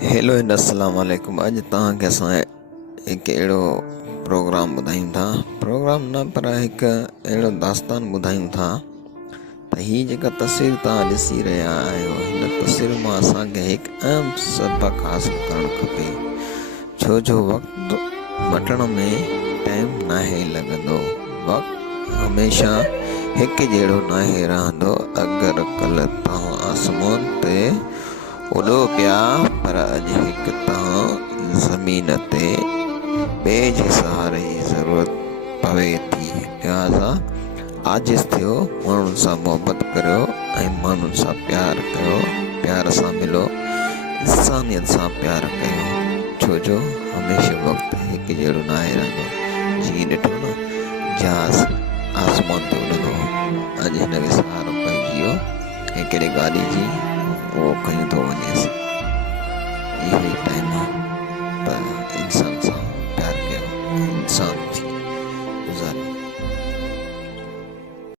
Hello and अस्सलाम वालेकुम। अॼु तव्हांखे असां हिकु अहिड़ो प्रोग्राम ॿुधायूं था। प्रोग्राम न पर हिकु अहिड़ो दास्तान ॿुधायूं था त हीअ जेका तस्वीर तव्हां ॾिसी रहिया आहियो, हिन तस्वीर मां असांखे हिकु अहम सबक़ु हासिलु करणु खपे। छो जो वक़्तु मटण में टाइम नाहे लॻंदो। वक़्तु हमेशह हिकु जहिड़ो नाहे रहंदो। अगरि कल्ह तव्हां आसमान ते उॾो पिया, पर अॼु हिकु तव्हां ज़मीन ते ॿिए जे सहारे जी ज़रूरत पवे थी। लिहाज़ा आजिज़ थियो, माण्हुनि सां मोहबत करियो ऐं माण्हुनि सां प्यार कयो, प्यार सां मिलो, इंसानियत सां प्यार कयो। छो जो हमेशह वक़्तु हिकु जहिड़ो नाहे रहंदो। जीअं ॾिठो न, जहाज़ आसमान ते उॾंदो, अॼु हिनखे सहारो पइजी वियो हिकिड़ी गाॾी जी, उहो खयूं थो वञेसि। इहो ई टाइम आहे त इंसान सां प्यार कयो, इंसान थी गुज़ारियो।